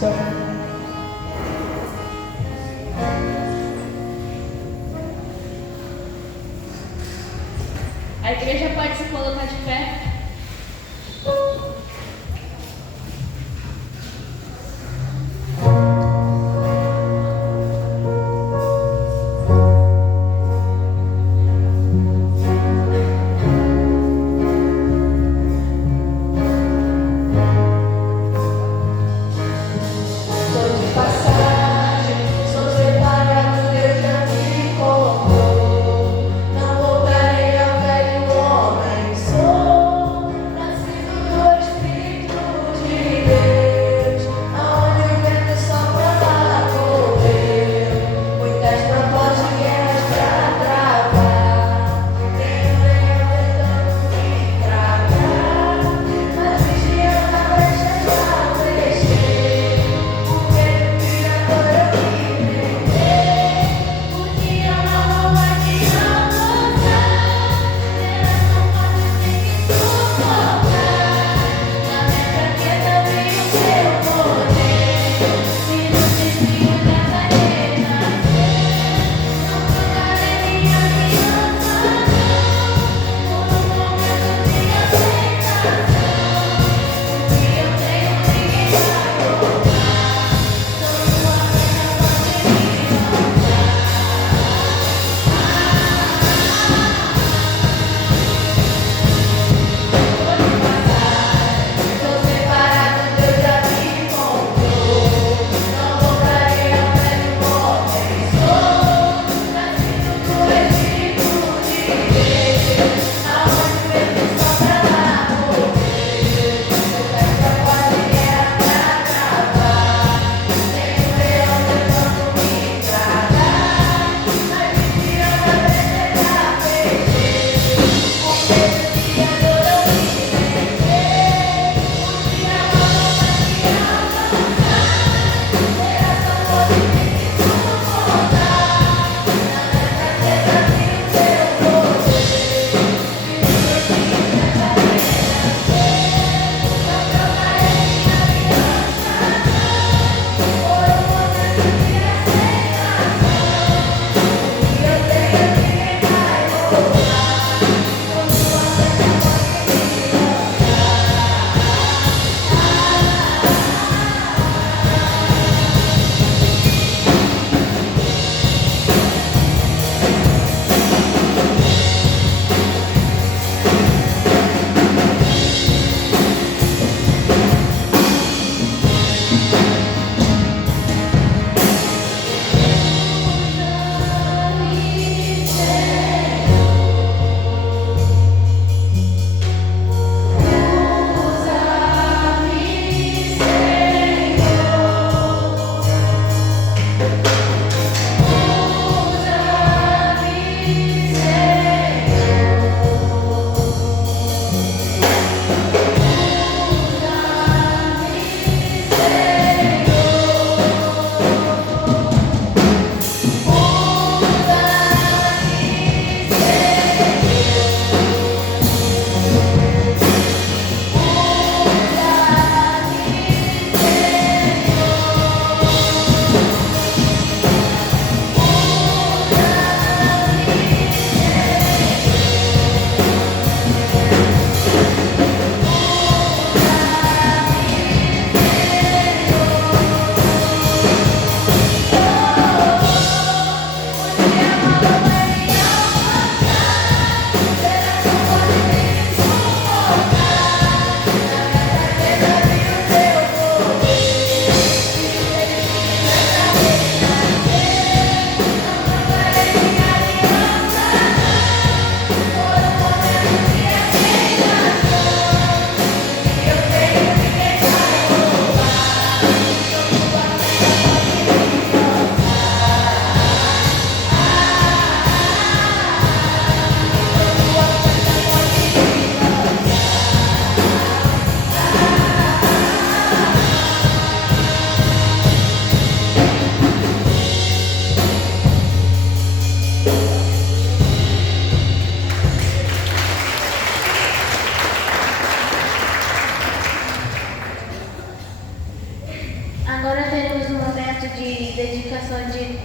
A igreja pode se colocar de pé. Não voltarei ao velho homem, sou nascido do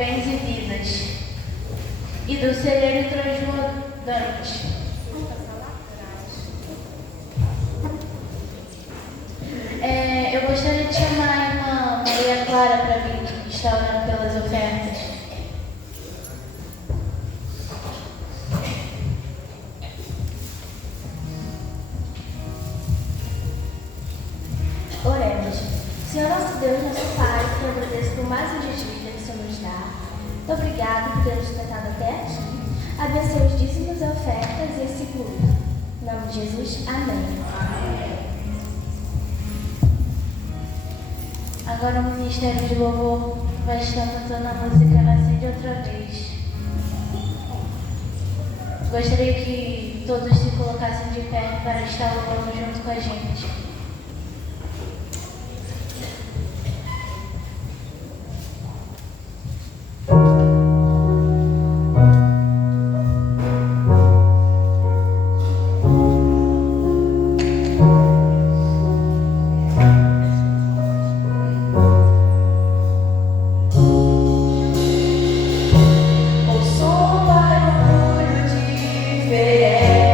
bens e vidas, e do celeiro transbordante. Eu gostaria de chamar a irmã Maria Clara para vir, que está orando pelas ofertas. Oremos. Senhor nosso Deus, nosso Pai, te agradeço por mais um dia de vida que o Senhor nos dá. Muito obrigado por ter nos tratado até aqui. Abençoe os dízimos e ofertas e esse culto. Em nome de Jesus, amém. Agora o Ministério de Louvor vai estar cantando a música Nascende Outra Vez. Gostaria que todos se colocassem de pé para estar louvando junto com a gente. Diferente.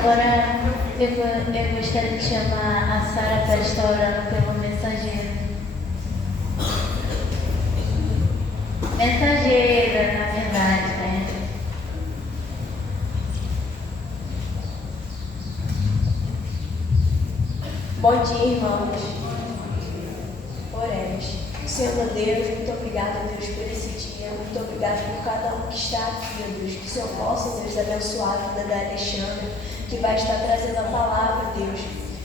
Agora eu gostaria de chamar a Sara para estar orando pelo mensageiro. Mensageira, na verdade, né? Bom dia, irmãos. Oremos. Senhor meu Deus, muito obrigado, Deus, por esse dia. Muito obrigado por cada um que está aqui, Deus. Que o Senhor possa, Deus, abençoar a vida da Alexandra, que vai estar trazendo a palavra, Deus.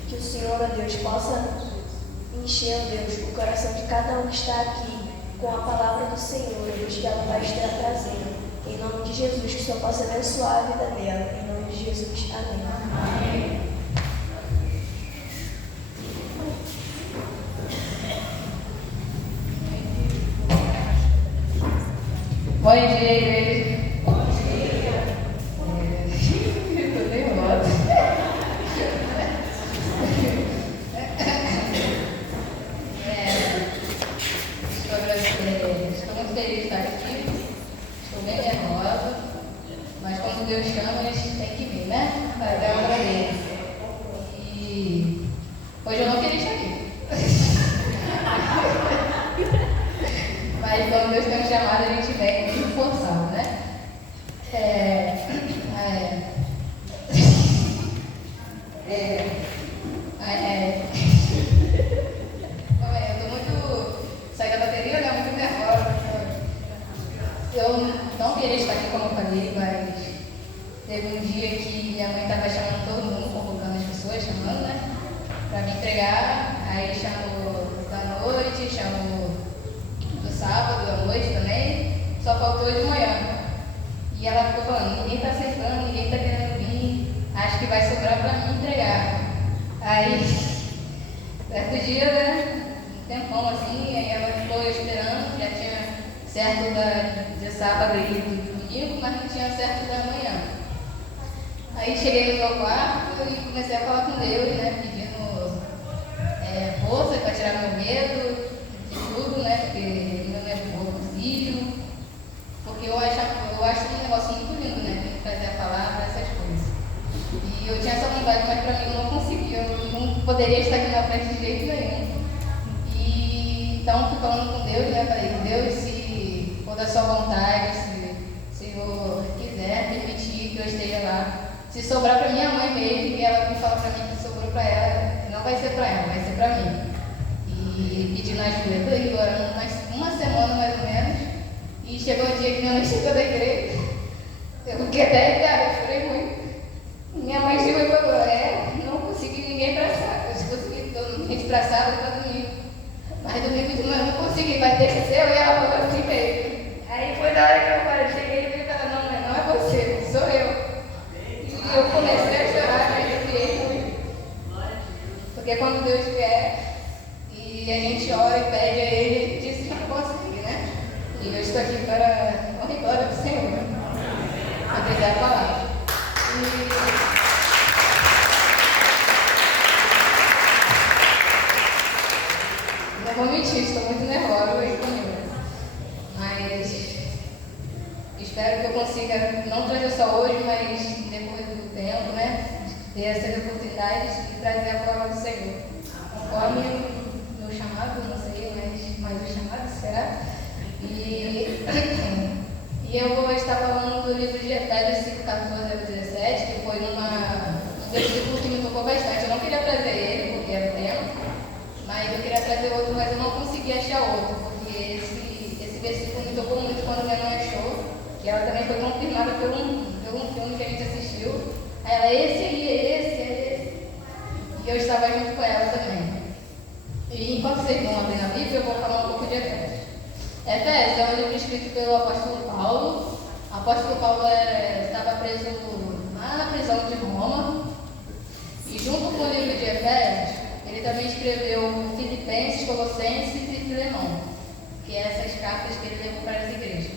Que o Senhor, ó Deus, possa encher, ó Deus, o coração de cada um que está aqui com a palavra do Senhor, Deus, que ela vai estar trazendo. Em nome de Jesus, que o Senhor possa abençoar a vida dela. Em nome de Jesus. Amém. Amém. Bom dia, igreja. Bom dia. Estou nervosa. Estou muito feliz de estar aqui. Estou bem nervosa. Mas quando Deus chama, a gente tem que vir, né? Para dar uma dele. E hoje eu não queria estar aqui. Mas quando Deus tem um chamado, a gente vem muito forçado, né? Eu tô muito... Saí da bateria, né? Muito nervosa. Eu não queria estar aqui, como eu falei, mas teve um dia que minha mãe estava chamando todo mundo, convocando as pessoas, chamando, né? Para me entregar. Aí chamou da noite, chamou do sábado, à noite também, só faltou de manhã. E ela ficou falando, ninguém está aceitando, ninguém está querendo vir, acho que vai sobrar para me entregar. Aí, certo dia, né, um tempão assim, aí ela ficou esperando, já tinha certo de sábado e do domingo, mas não tinha certo da manhã. Aí cheguei no meu quarto e comecei a falar com Deus, né, pedindo força para tirar meu medo, tudo, né? Porque meu nervoso possível. Porque eu acho um negócio muito lindo, né? Fazer a palavra, essas coisas. E eu tinha essa vontade, mas pra mim eu não conseguia. Eu não poderia estar aqui na frente de jeito nenhum. E então fui falando com Deus, né? Falei, Deus, se for da sua vontade, se o Senhor quiser permitir que eu esteja lá. Se sobrar pra minha mãe mesmo, e ela me fala pra mim que sobrou pra ela, não vai ser pra ela, vai ser pra mim. E pedindo ajuda, e orando uma semana mais ou menos, e chegou o dia que minha mãe chegou da igreja, eu fiquei até ligada, eu chorei muito. Minha mãe chegou e falou, não consegui ninguém pra sábado, eu consegui gente pra sábado pra domingo, mas domingo de manhã eu não consegui, vai ter que ser eu, e ela falou assim mesmo. Aí foi na hora que eu cheguei e falei, não, mãe, não é você, sou eu. E eu comecei a chorar, mas eu fiquei muito. Porque quando Deus quer, e a gente ora e pede a Ele, Ele diz que não consegue, né? E eu estou aqui para honra e glória do Senhor, para dizer a palavra. Não vou mentir, estou muito nervosa e comigo. Mas espero que eu consiga, não trazer só hoje, mas depois do tempo, né? Ter essas oportunidades de trazer a palavra do Senhor. Conforme meu chamado, não sei, mas o chamado será. E eu vou estar falando do livro de Efésios 5, 14 a 17, que foi um versículo que me tocou bastante. Eu não queria trazer ele, porque era o tema, mas eu queria trazer outro, mas eu não consegui achar outro, porque esse versículo me tocou muito quando minha mãe achou, que ela também foi confirmada por um filme que a gente assistiu. Aí ela, esse aí, esse. E eu estava junto com ela também. E enquanto vocês vão abrir na Bíblia, eu vou falar um pouco de Efésios. Efésios é um livro escrito pelo apóstolo Paulo. O apóstolo Paulo estava preso lá na prisão de Roma. E junto com o livro de Efésios, ele também escreveu Filipenses, Colossenses e Filemão, que é essas cartas que ele levou para as igrejas.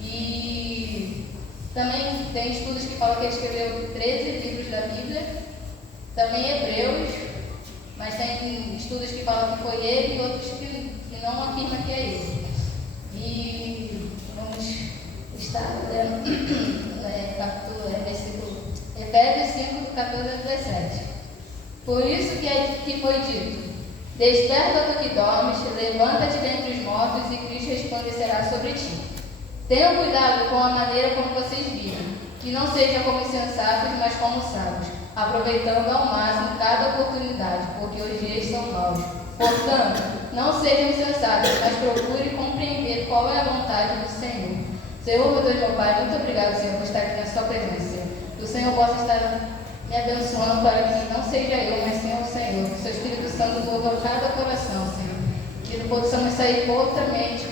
E também tem estudos que falam que ele escreveu 13 livros da Bíblia, também Hebreus, mas tem estudos que falam que foi ele e outros que não afirmam que é ele. E vamos estar lendo versículo Efésios 5, do 14 ao 17. Por isso que foi dito: desperta tu que dormes, levanta-te dentre os mortos e Cristo resplandecerá sobre ti. Tenham cuidado com a maneira como vocês vivem, que não sejam como insensatos, mas como sábios, aproveitando ao máximo cada oportunidade, porque os dias são maus. Portanto, não sejam insensatos, mas procure compreender qual é a vontade do Senhor. Senhor, meu Deus, meu Pai, muito obrigado, Senhor, por estar aqui na sua presença. Que o Senhor possa estar me abençoando para que não seja eu, mas sim o Senhor. Que seu Espírito Santo mova cada coração, Senhor. Que possamos sair com outra mente,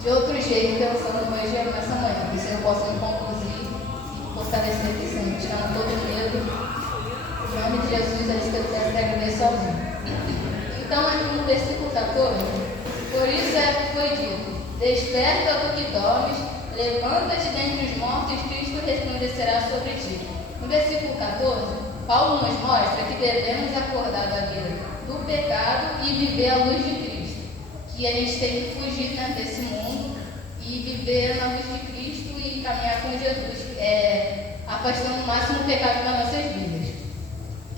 de outro jeito, pensando hoje nessa manhã. Que o Senhor possa me conduzir e fortalecer aqui, Senhor. Tirando todo medo. Em nome de Jesus, é isso que eu quero agradecer ao Senhor. Então, aqui no versículo 14, por isso foi dito: desperta tu que dormes, levanta-te dentre os mortos, Cristo resplandecerá sobre ti. No versículo 14, Paulo nos mostra que devemos acordar da vida do pecado e viver à luz de Cristo. Que a gente tem que fugir desse mundo e viver na luz de Cristo e caminhar com Jesus, afastando o máximo o pecado das nossas vidas.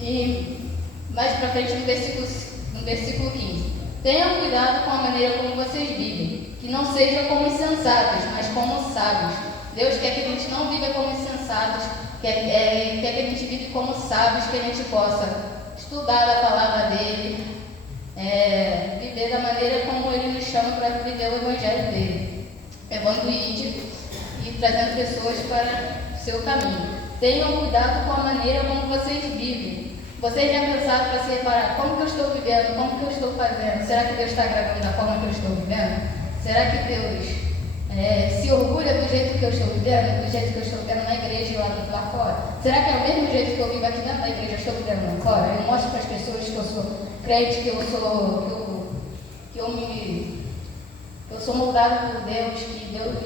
E mais para frente no versículo 15. Tenham cuidado com a maneira como vocês vivem, que não sejam como insensatos, mas como sábios. Deus quer que a gente não viva como insensatos, quer que a gente vive como sábios, que a gente possa estudar a palavra dele, viver da maneira como ele nos chama para viver o evangelho dele, levando e trazendo pessoas para o seu caminho. Tenham cuidado com a maneira como vocês vivem. Vocês já pensaram para se reparar como que eu estou vivendo, como que eu estou fazendo? Será que Deus está agradando da forma que eu estou vivendo? Será que Deus se orgulha do jeito que eu estou vivendo, do jeito que eu estou vivendo na igreja e lá fora? Será que é o mesmo jeito que eu vivo aqui dentro da igreja, eu estou vivendo lá fora? Eu mostro para as pessoas que eu sou crente, que eu sou moldado por Deus, que Deus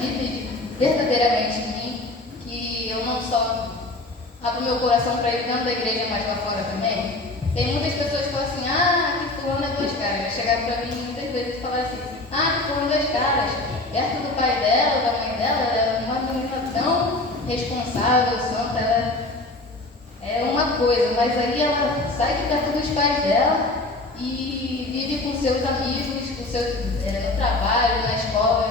vive verdadeiramente em mim, que eu não só abro meu coração para ir dentro da igreja, mas lá fora também. Tem muitas pessoas que falam assim: que fulano é duas caras. Chegaram para mim muitas vezes e falaram assim: que fulano é duas caras. Perto do pai dela, da mãe dela, ela é uma menina tão responsável, santa, ela é uma coisa, mas aí ela sai de perto dos pais dela e vive com seus amigos, no trabalho, na escola,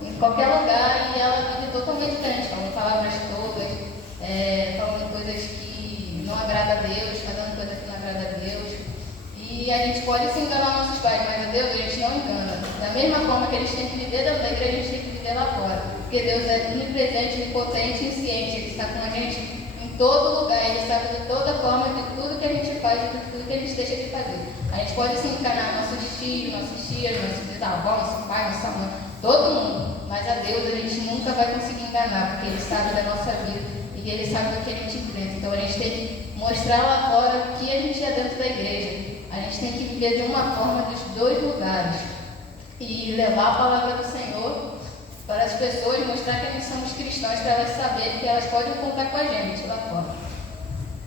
em qualquer lugar, e ela vive totalmente diferente, falando palavras todas, falando coisas que não agradam a Deus, fazendo coisas que não agradam a Deus. E a gente pode se enganar nossos pais, mas a Deus a gente não engana. Da mesma forma que eles têm que viver dentro da igreja, a gente tem que viver lá fora. Porque Deus é onipresente, onipotente e ciente. Ele está com a gente em todo lugar. Ele sabe de toda forma de tudo que a gente faz, de tudo que a gente deixa de fazer. A gente pode se enganar nossos tios, nossas tias, nossos bisavós, nosso pai, nossa mãe, todo mundo. Mas a Deus a gente nunca vai conseguir enganar, porque Ele sabe da nossa vida e Ele sabe do que a gente enfrenta. Então a gente tem que mostrar lá fora o que a gente é dentro da igreja. A gente tem que viver de uma forma dos dois lugares e levar a palavra do Senhor para as pessoas, mostrar que nós somos cristãos, para elas saberem que elas podem contar com a gente lá fora.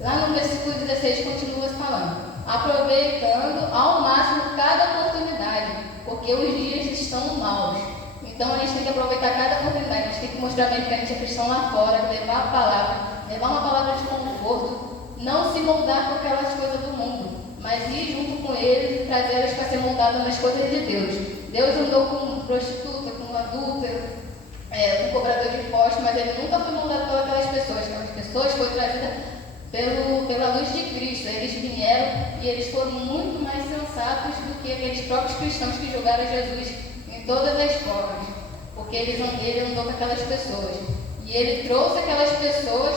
Lá no versículo 16 continua falando: aproveitando ao máximo cada oportunidade, porque os dias estão maus. Então a gente tem que aproveitar cada oportunidade, a gente tem que mostrar bem que a gente é cristão lá fora, levar a palavra, levar uma palavra de conforto, não se moldar com aquelas coisas do mundo, mas ir junto com eles e trazer elas para ser moldadas nas coisas de Deus. Deus andou com prostituta, com adulta, com cobrador de impostos, mas ele nunca foi moldado por aquelas pessoas. Aquelas pessoas foram trazidas pela luz de Cristo. Eles vieram e eles foram muito mais sensatos do que aqueles próprios cristãos que julgaram Jesus em todas as formas, porque ele andou com aquelas pessoas. E ele trouxe aquelas pessoas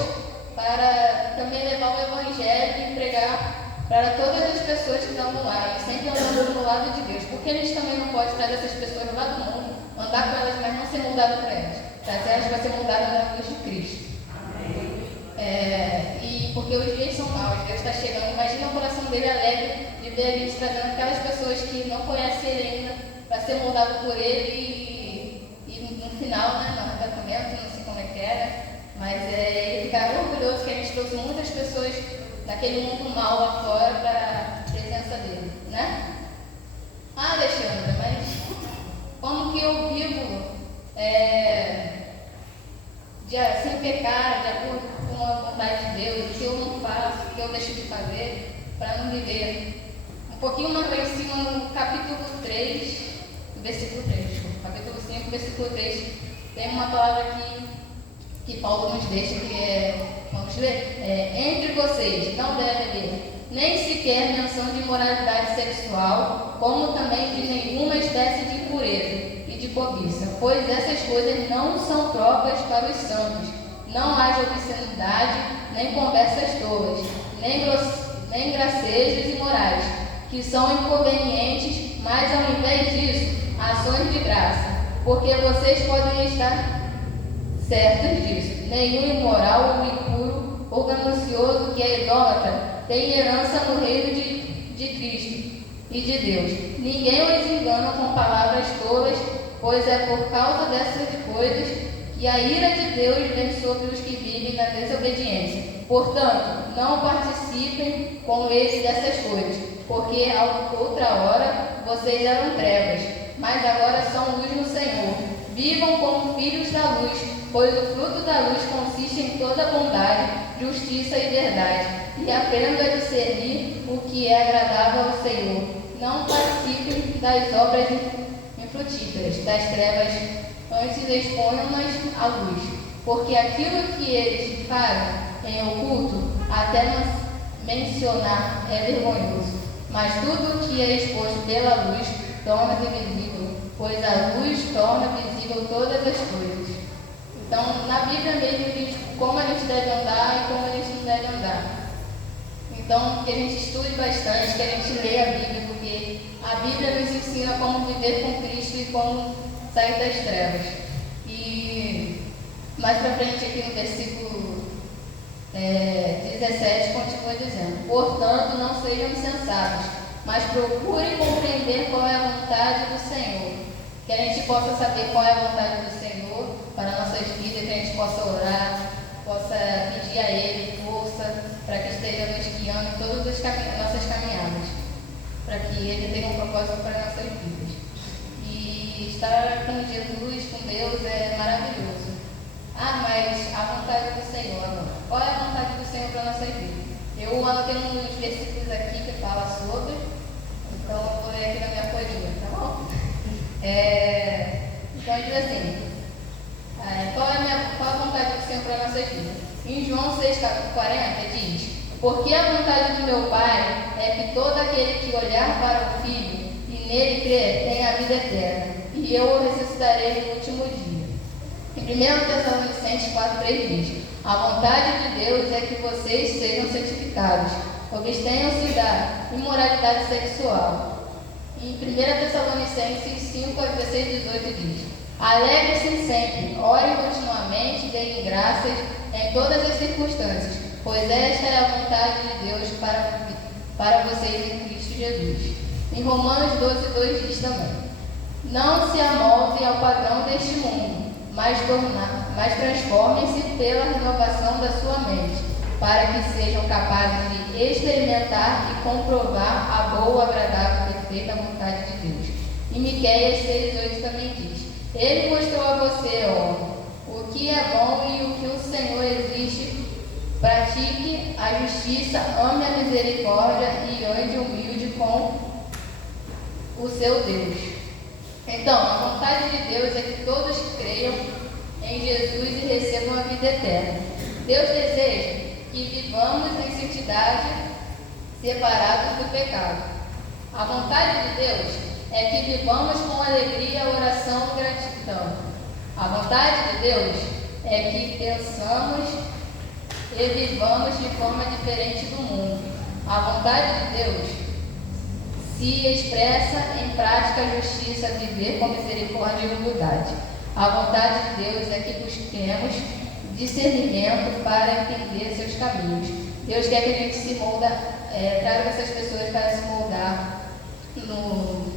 para também levar o Evangelho e pregar para todas as pessoas que estavam lá, e sempre andando do lado de Deus, porque a gente também não pode trazer essas pessoas lá do mundo, andar com elas, mas não ser moldado para elas, trazer elas para ser moldadas na luz de Cristo. E porque os dias são maus, Deus está chegando. Imagina o coração dele alegre de ver a gente trazendo aquelas pessoas que não conhecem ele ainda para ser moldado por ele e no final, no arrebatamento, não sei como é que era, mas ele ficar orgulhoso que a gente trouxe muitas pessoas daquele mundo mal lá fora para a presença dele, né? Alexandra, mas como que eu vivo sem pecar, de acordo com a vontade de Deus, o que eu não faço, o que eu deixo de fazer, para não viver. Um pouquinho mais lá em cima, no capítulo 3, versículo 3, capítulo 5, versículo 3, tem uma palavra que Paulo nos deixa, que vamos ler, entre vocês não deve haver nem sequer menção de imoralidade sexual, como também de nenhuma espécie de impureza e de cobiça, pois essas coisas não são próprias para os santos. Não haja obscenidade, nem conversas tolas, nem gracejos imorais, que são inconvenientes, mas ao invés disso, ações de graça, porque vocês podem estar certos disso. Nenhum imoral ou impuro ou ganancioso que é idólatra tem herança no reino de Cristo e de Deus. Ninguém os engana com palavras tolas, pois é por causa dessas coisas que a ira de Deus vem sobre os que vivem na desobediência. Portanto, não participem com eles dessas coisas, porque a outra hora vocês eram trevas, mas agora são luz no Senhor. Vivam como filhos da luz, pois o fruto da luz consiste em toda bondade, justiça e verdade, e aprendam a discernir o que é agradável ao Senhor. Não participem das obras infrutíferas das trevas, antes exponham-nas à luz, porque aquilo que eles fazem em oculto, até mencionar é vergonhoso, mas tudo o que é exposto pela luz torna-se visível, pois a luz torna visível todas as coisas. Então, na Bíblia mesmo diz como a gente deve andar e como a gente não deve andar. Então, que a gente estude bastante, que a gente leia a Bíblia, porque a Bíblia nos ensina como viver com Cristo e como sair das trevas. E mais para frente aqui no versículo 17 continua dizendo: portanto, não sejam insensatos, mas procurem compreender qual é a vontade do Senhor. Que a gente possa saber qual é a vontade do Senhor para nossas vidas, que a gente possa orar, possa pedir a Ele força para que esteja nos guiando em todas as nossas caminhadas, para que Ele tenha um propósito para nossas vidas. E estar com Jesus, com Deus, é maravilhoso. Ah, mas a vontade do Senhor agora. Qual é a vontade do Senhor para nossas vidas? Eu anotei uns versículos aqui que fala sobre, então eu vou ler aqui na minha folhinha, tá bom? Então diz assim, qual é a vontade do Senhor para nossas vidas? Em João 6, capítulo 40, diz: porque a vontade do meu Pai é que todo aquele que olhar para o Filho e nele crer tenha a vida eterna, e eu o ressuscitarei no último dia. Em 1 Tessalonicenses 4,3 diz: a vontade de Deus é que vocês sejam santificados, abstenham-se da imoralidade sexual. Em 1 Tessalonicenses 5, 16, 18 diz: alegre-se sempre, orem continuamente, deem graças em todas as circunstâncias, pois esta é a vontade de Deus para vocês em Cristo Jesus. Em Romanos 12, 2 diz também: não se amoldem ao padrão deste mundo, mas transformem-se pela renovação da sua mente, para que sejam capazes de experimentar e comprovar a boa, agradável e perfeita vontade de Deus. Em Miqueias 6,8 também diz: ele mostrou a você, homem, o que é bom e o que o Senhor exige. Pratique a justiça, ame a misericórdia e ande humilde com o seu Deus. Então, a vontade de Deus é que todos creiam em Jesus e recebam a vida eterna. Deus deseja que vivamos em santidade, separados do pecado. A vontade de Deus é que vivamos com alegria, oração e gratidão. A vontade de Deus é que pensamos e vivamos de forma diferente do mundo. A vontade de Deus se expressa em prática a justiça, viver com misericórdia e humildade. A vontade de Deus é que busquemos discernimento para entender seus caminhos. Deus quer que a gente se molda, traga essas pessoas para se moldar no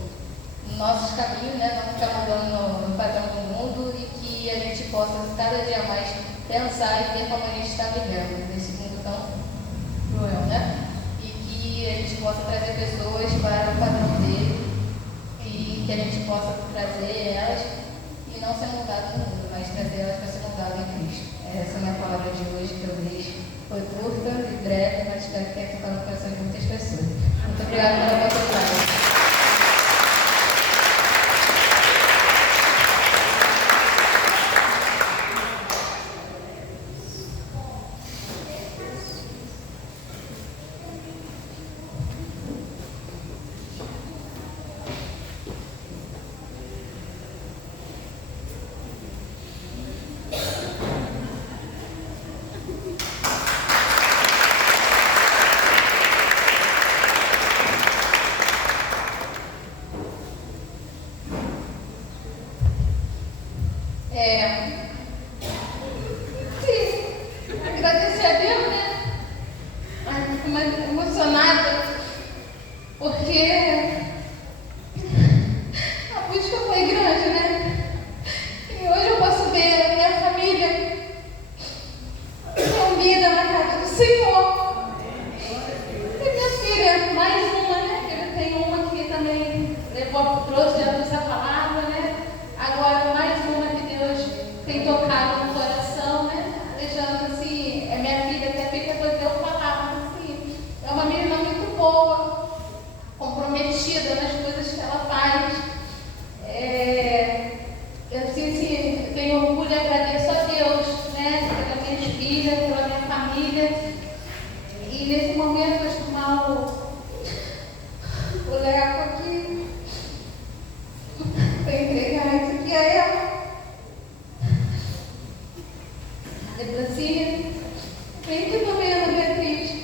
nossos caminhos, né? Não ficar moldando no padrão do mundo, e que a gente possa cada dia mais pensar e ver como a gente está vivendo nesse mundo tão cruel, né? E que a gente possa trazer pessoas para o padrão dele, e que a gente possa trazer elas e não ser moldado no mundo, mas trazer elas para ser moldado em Cristo. Essa é a minha palavra de hoje, que eu deixo. Foi curta e breve, mas espero que tenha tocado no coração de muitas pessoas. Muito obrigada pela oportunidade. Agradecer a Deus, né? Ai, fico mais emocionada, porque a busca foi grande, né? E hoje eu posso ver a minha família reunida na casa do Senhor. E minha filha, mais uma, né? Eu tenho uma que também trouxe essa palavra, né? Agora mais uma que Deus tem tocado no coração, né? Deixando assim, é minha filha, até fica depois eu falava assim, é uma menina muito boa, comprometida nas coisas que ela faz. Eu assim, tenho orgulho e agradeço a Deus, né? Pela minha filha, pela minha família. E nesse momento eu acho mal vou levar um pouquinho para entregar isso aqui a ela. Depois, vem que eu venho, Beatriz.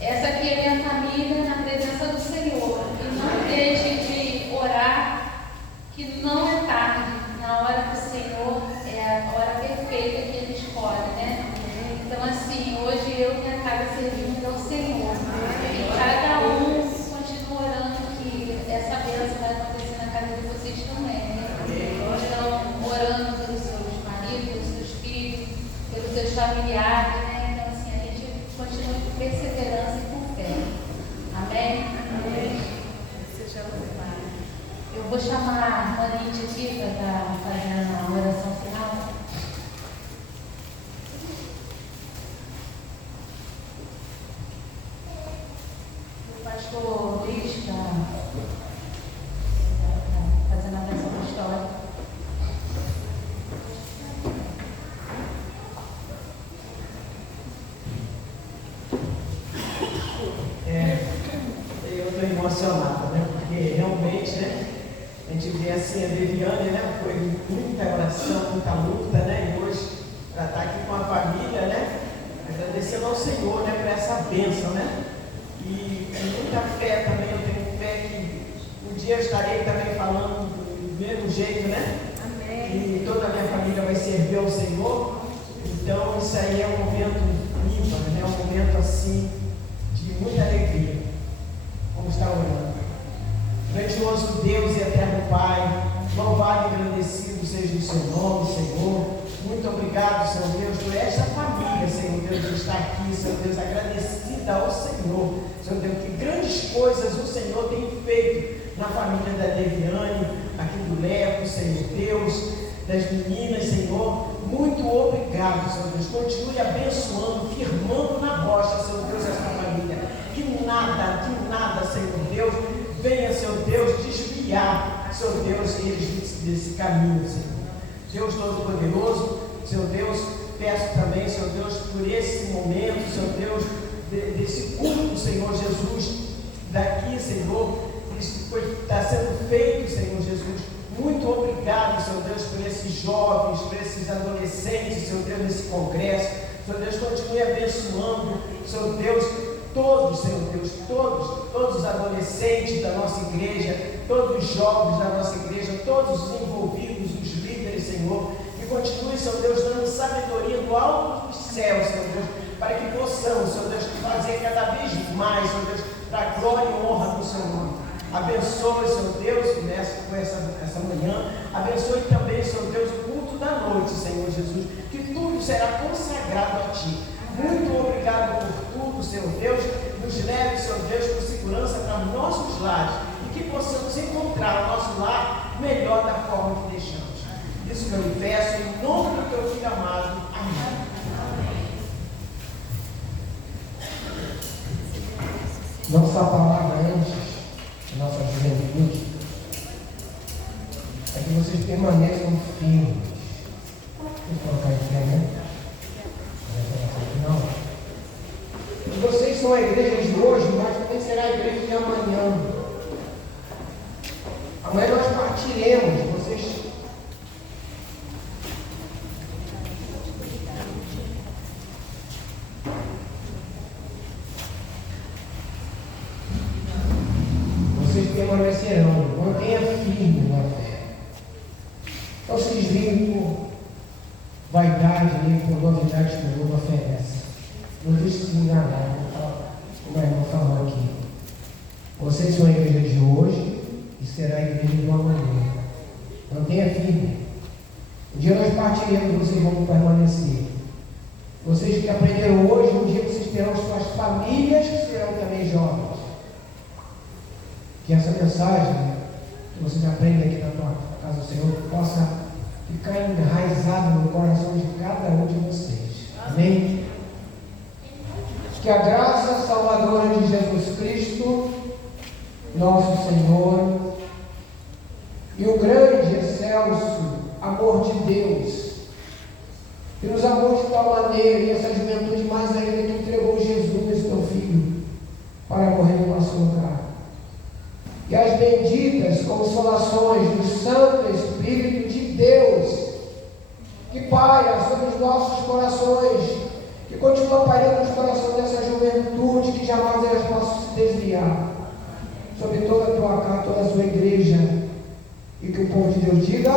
Essa aqui é minha família na presença do Senhor. E não deixe de orar, que não é tarde. Na hora do Senhor é a hora perfeita que Ele escolhe, né? Então, assim, hoje eu e minha casa servimos ao Senhor. E cada um continua orando que essa bênção vai acontecer na casa de vocês também, né? Então, orando pelos seus maridos, pelos seus filhos, pelos seus familiares, né? Então, assim, a gente continua com perseverança e com fé. Amém? Amém. Seja louvado. Eu vou chamar a irmã Lídia aqui para estar fazendo a oração final. O pastor Luiz está fazendo a oração apostólica. Eu estou emocionado, né? Porque realmente, né? A gente vê assim a Viviane, né? Foi muita oração, muita luta, né? E hoje, para estar aqui com a família, né? Agradecendo ao Senhor, né? Por essa bênção, né? E muita fé também, eu tenho fé que um dia eu estarei também falando do mesmo jeito, né? Amém. E toda a minha família vai servir ao Senhor. Então, isso aí é um momento ímpar, né? É um momento assim de muita alegria. Vamos estar orando. Grandioso Deus e eterno Pai, louvado e agradecido seja o seu nome, Senhor. Muito obrigado, Senhor Deus, por esta família, Senhor Deus, que está aqui, Senhor Deus, agradecida ao Senhor. Senhor Deus, que grandes coisas o Senhor tem feito na família da Leviane, aqui do Leco, Senhor Deus, das meninas, Senhor. Muito obrigado, Senhor Deus. Continue abençoando, firmando na rocha, Senhor Deus, esta família. Que nada, Senhor Deus, venha, Senhor Deus, desviar, Senhor Deus, eles desse caminho, Senhor. Deus Todo-Poderoso, Senhor Deus, peço também, Senhor Deus, por esse momento, Senhor Deus, desse culto, Senhor Jesus, daqui, Senhor, isso está sendo feito, Senhor Jesus. Muito obrigado, Senhor Deus, por esses jovens, por esses adolescentes, Senhor Deus, nesse congresso. Senhor Deus, continue abençoando, Senhor Deus, todos, Senhor Deus, todos os adolescentes da nossa igreja, todos os jovens da nossa igreja, todos os envolvidos, os líderes, Senhor, que continue, Senhor Deus, dando sabedoria do alto dos céus, Senhor Deus, para que possamos, Senhor Deus, fazer cada vez mais, Senhor Deus, para a glória e honra do Seu nome. Abençoe, Senhor Deus, com essa manhã. Abençoe também, Senhor Deus, o culto da noite, Senhor Jesus, que tudo será consagrado a Ti. Muito obrigado por tudo, Senhor Deus. Nos leve, Senhor Deus, com segurança para os nossos lares e que possamos encontrar o nosso lar melhor da forma que deixamos. Isso que eu lhe peço, em nome do Teu Filho amado. Amém. Nossa palavra antes, nossa juventude, é que vocês permaneçam firmes. Vou colocar em pé, né? Não. E vocês são a igreja de hoje, mas também será a igreja de amanhã. Amanhã nós partiremos. Vocês permanecerão. Mantenha firme na fé. Não se desviem por vaidade nem por novidade que o mundo oferece. Não deixe se enganar, como a irmã falou aqui. Vocês são a igreja de hoje e será a igreja do amanhã. Mantenha firme. Um dia nós partiremos, vocês vão permanecer. Vocês que aprenderam hoje, um dia vocês terão suas famílias que serão também jovens. Que essa mensagem que vocês aprendem aqui na casa do Senhor possa ficar enraizada no coração de cada um de vocês. Amém? Que a graça salvadora de Jesus Cristo, nosso Senhor, e o grande, excelso amor de Deus, que nos amou de tal maneira, e essa juventude mais ainda que entregou Jesus, seu Filho, para morrer no nosso lugar. E as benditas consolações do Santo Espírito de Deus, que paira sobre os nossos corações, que continua pairando nos corações dessa juventude, que jamais elas possam se desviar, sobre toda a tua casa, toda a sua igreja, e que o povo de Deus diga: